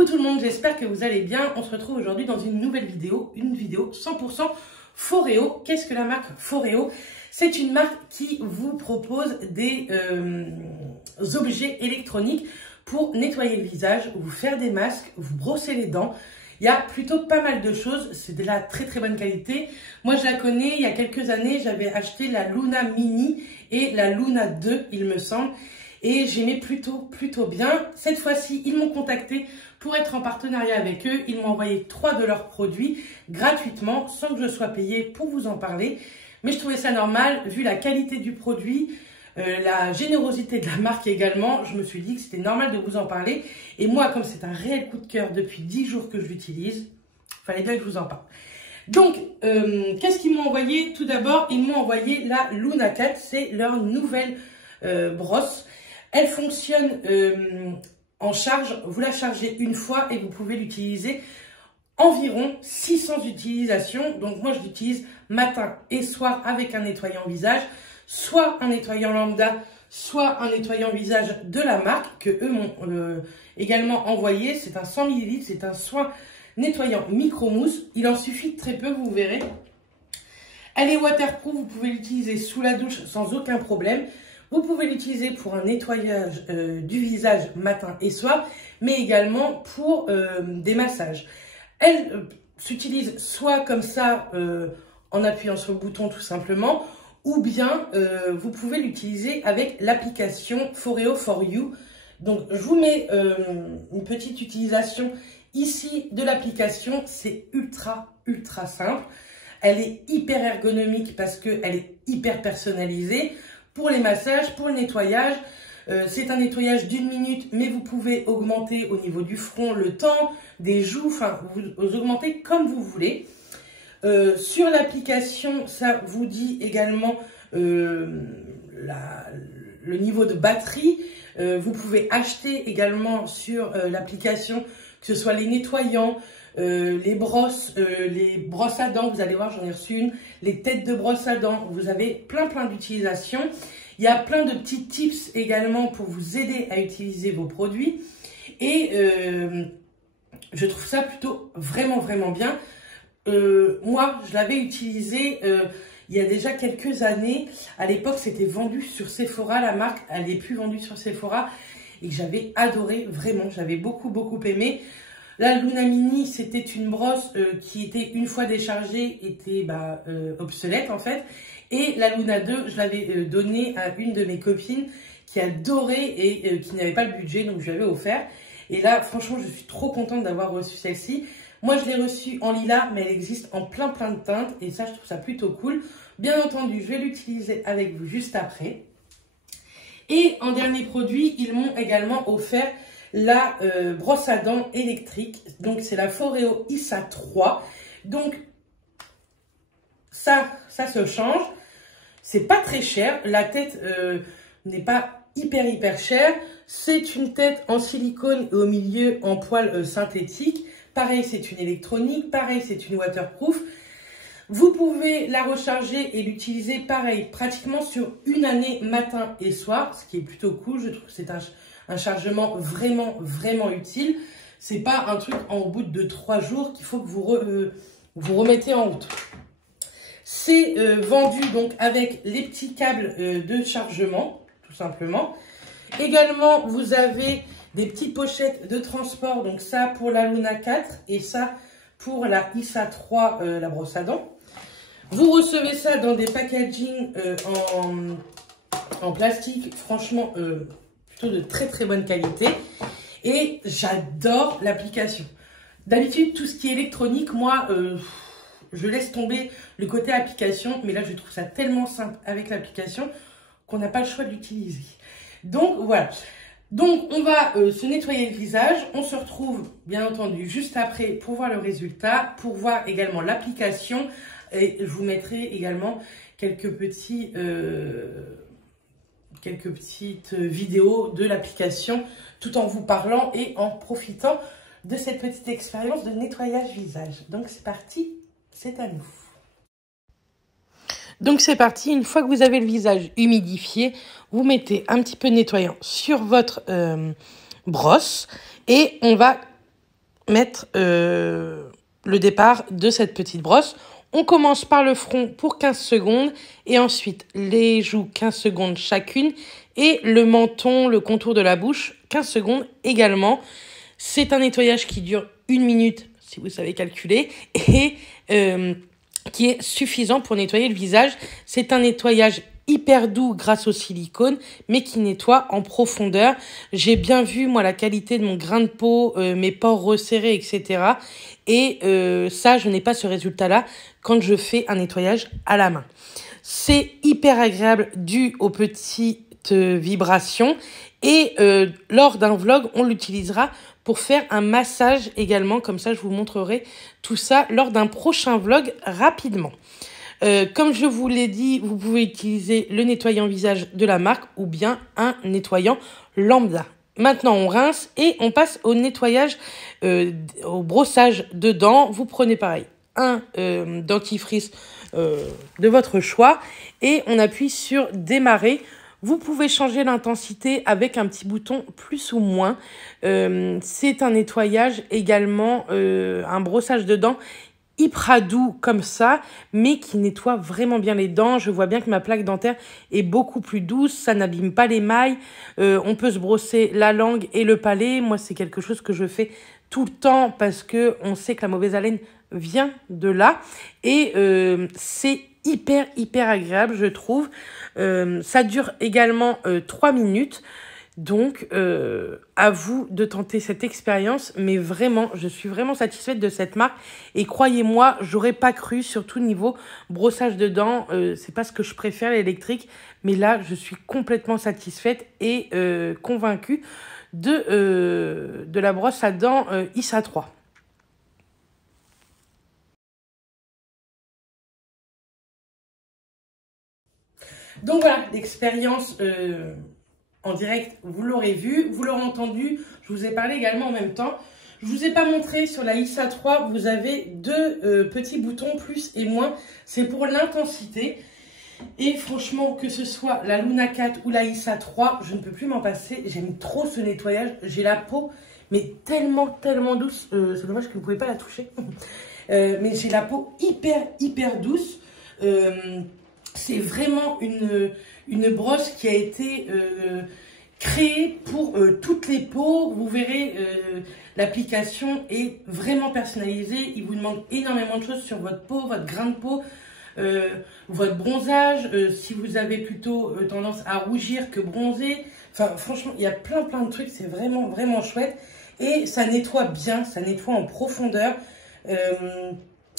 Coucou tout le monde, j'espère que vous allez bien. On se retrouve aujourd'hui dans une nouvelle vidéo, une vidéo 100% Foreo. Qu'est-ce que la marque Foreo? C'est une marque qui vous propose des objets électroniques pour nettoyer le visage, vous faire des masques, vous brosser les dents. Il y a plutôt pas mal de choses, c'est de la très très bonne qualité. Moi je la connais, il y a quelques années, j'avais acheté la Luna Mini et la Luna 2, il me semble. Et j'aimais plutôt bien. Cette fois-ci, ils m'ont contacté pour être en partenariat avec eux. Ils m'ont envoyé 3 de leurs produits gratuitement, sans que je sois payée pour vous en parler. Mais je trouvais ça normal, vu la qualité du produit, la générosité de la marque également. Je me suis dit que c'était normal de vous en parler. Et moi, comme c'est un réel coup de cœur depuis 10 jours que je l'utilise, il fallait bien que je vous en parle. Donc, qu'est-ce qu'ils m'ont envoyé? Tout d'abord, ils m'ont envoyé la Luna 4. C'est leur nouvelle brosse. Elle fonctionne en charge, vous la chargez une fois et vous pouvez l'utiliser environ 600 utilisations. Donc moi je l'utilise matin et soir avec un nettoyant visage, soit un nettoyant lambda, soit un nettoyant visage de la marque que eux m'ont également envoyé. C'est un 100 ml, c'est un soin nettoyant micro-mousse. Il en suffit de très peu, vous verrez. Elle est waterproof, vous pouvez l'utiliser sous la douche sans aucun problème. Vous pouvez l'utiliser pour un nettoyage du visage matin et soir, mais également pour des massages. Elle s'utilise soit comme ça, en appuyant sur le bouton tout simplement, ou bien vous pouvez l'utiliser avec l'application Foreo for You. Donc je vous mets une petite utilisation ici de l'application. C'est ultra simple. Elle est hyper ergonomique parce qu'elle est hyper personnalisée. Pour les massages, pour le nettoyage, c'est un nettoyage d'1 minute, mais vous pouvez augmenter au niveau du front le temps, des joues, enfin, vous augmentez comme vous voulez. Sur l'application, ça vous dit également le niveau de batterie. Vous pouvez acheter également sur l'application, que ce soit les nettoyants, les brosses à dents, vous allez voir, j'en ai reçu une, les têtes de brosse à dents, vous avez plein d'utilisations. Il y a plein de petits tips également pour vous aider à utiliser vos produits. Et je trouve ça plutôt vraiment bien. Moi, je l'avais utilisé il y a déjà quelques années. À l'époque, c'était vendu sur Sephora, la marque, elle n'est plus vendue sur Sephora. Et que j'avais adoré, vraiment, j'avais beaucoup aimé. La Luna Mini, c'était une brosse qui était, une fois déchargée, était obsolète en fait. Et la Luna 2, je l'avais donnée à une de mes copines qui adorait et qui n'avait pas le budget, donc je lui avais offert. Et là, franchement, je suis trop contente d'avoir reçu celle-ci. Moi, je l'ai reçue en lilas, mais elle existe en plein de teintes. Et ça, je trouve ça plutôt cool. Bien entendu, je vais l'utiliser avec vous juste après. Et en dernier produit, ils m'ont également offert la brosse à dents électrique. Donc c'est la Foreo ISA 3. Donc ça se change. C'est pas très cher. La tête n'est pas hyper chère. C'est une tête en silicone et au milieu en poil synthétique. Pareil, c'est une électronique. Pareil, c'est une waterproof. Vous pouvez la recharger et l'utiliser pareil, pratiquement sur une année matin et soir, ce qui est plutôt cool. Je trouve que c'est un chargement vraiment utile. C'est pas un truc en bout de 3 jours qu'il faut que vous remettez en route. C'est vendu donc avec les petits câbles de chargement, tout simplement. Également, vous avez des petites pochettes de transport, donc ça pour la Luna 4 et ça pour la ISA 3, la brosse à dents. Vous recevez ça dans des packaging en plastique, franchement, plutôt de très bonne qualité. Et j'adore l'application. D'habitude, tout ce qui est électronique, moi, je laisse tomber le côté application. Mais là, je trouve ça tellement simple avec l'application qu'on n'a pas le choix de l'utiliser. Donc, voilà. Donc, on va se nettoyer le visage. On se retrouve, bien entendu, juste après pour voir le résultat, pour voir également l'application. Et je vous mettrai également quelques petites vidéos de l'application, tout en vous parlant et en profitant de cette petite expérience de nettoyage visage. Donc, c'est parti, c'est à nous. Donc c'est parti, une fois que vous avez le visage humidifié, vous mettez un petit peu de nettoyant sur votre brosse et on va mettre le départ de cette petite brosse. On commence par le front pour 15 secondes et ensuite les joues 15 secondes chacune et le menton, le contour de la bouche 15 secondes également. C'est un nettoyage qui dure 1 minute si vous savez calculer et qui est suffisant pour nettoyer le visage. C'est un nettoyage hyper doux grâce au silicone, mais qui nettoie en profondeur. J'ai bien vu, moi, la qualité de mon grain de peau, mes pores resserrés, etc. Et ça, je n'ai pas ce résultat-là quand je fais un nettoyage à la main. C'est hyper agréable dû aux petites vibrations. Et lors d'un vlog, on l'utilisera pour faire un massage également. Comme ça, je vous montrerai tout ça lors d'un prochain vlog rapidement. Comme je vous l'ai dit, vous pouvez utiliser le nettoyant visage de la marque ou bien un nettoyant lambda. Maintenant, on rince et on passe au nettoyage, au brossage de dents. Vous prenez pareil un dentifrice de votre choix et on appuie sur démarrer. Vous pouvez changer l'intensité avec un petit bouton plus ou moins. C'est un nettoyage également, un brossage de dents hyper doux comme ça, mais qui nettoie vraiment bien les dents. Je vois bien que ma plaque dentaire est beaucoup plus douce, ça n'abîme pas l'émail. On peut se brosser la langue et le palais. Moi, c'est quelque chose que je fais tout le temps parce que on sait que la mauvaise haleine vient de là. Et c'est hyper agréable, je trouve. Ça dure également 3 minutes. Donc, à vous de tenter cette expérience. Mais vraiment, je suis vraiment satisfaite de cette marque. Et croyez-moi, j'aurais pas cru, surtout niveau brossage de dents. C'est pas ce que je préfère, l'électrique. Mais là, je suis complètement satisfaite et convaincue de la brosse à dents ISA 3. Donc voilà, l'expérience en direct, vous l'aurez vu, vous l'aurez entendu, je vous ai parlé également en même temps. Je ne vous ai pas montré sur la ISA 3, vous avez deux petits boutons plus et moins, c'est pour l'intensité. Et franchement, que ce soit la Luna 4 ou la ISA 3, je ne peux plus m'en passer, j'aime trop ce nettoyage, j'ai la peau mais tellement douce, c'est dommage que vous ne pouvez pas la toucher, mais j'ai la peau hyper douce. C'est vraiment une brosse qui a été créée pour toutes les peaux. Vous verrez, l'application est vraiment personnalisée. Il vous demande énormément de choses sur votre peau, votre grain de peau, votre bronzage, si vous avez plutôt tendance à rougir que bronzer. Enfin, franchement, il y a plein de trucs. C'est vraiment chouette. Et ça nettoie bien, ça nettoie en profondeur.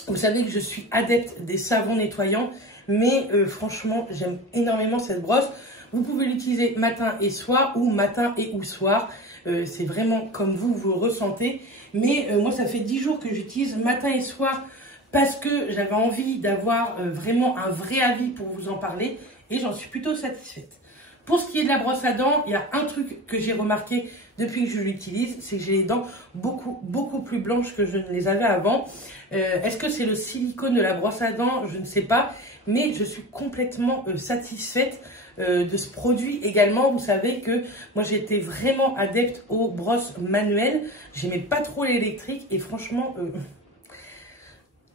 Vous savez que je suis adepte des savons nettoyants. Mais franchement, j'aime énormément cette brosse. Vous pouvez l'utiliser matin et soir ou matin et ou soir. C'est vraiment comme vous le ressentez. Mais moi, ça fait 10 jours que j'utilise matin et soir parce que j'avais envie d'avoir vraiment un vrai avis pour vous en parler. Et j'en suis plutôt satisfaite. Pour ce qui est de la brosse à dents, il y a un truc que j'ai remarqué depuis que je l'utilise, c'est que j'ai les dents beaucoup plus blanches que je ne les avais avant. Est-ce que c'est le silicone de la brosse à dents? Je ne sais pas. Mais je suis complètement satisfaite de ce produit également. Vous savez que moi j'étais vraiment adepte aux brosses manuelles. J'aimais pas trop l'électrique et franchement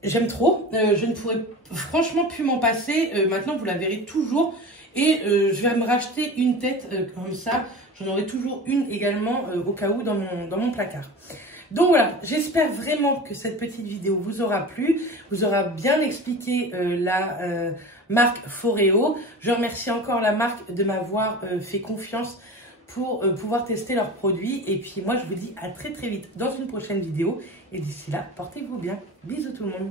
j'aime trop. Je ne pourrais franchement plus m'en passer. Maintenant vous la verrez toujours. Et je vais me racheter une tête comme ça. J'en aurai toujours une également au cas où dans mon placard. Donc voilà, j'espère vraiment que cette petite vidéo vous aura plu, vous aura bien expliqué la marque Foreo. Je remercie encore la marque de m'avoir fait confiance pour pouvoir tester leurs produits. Et puis moi, je vous dis à très vite dans une prochaine vidéo. Et d'ici là, portez-vous bien. Bisous tout le monde.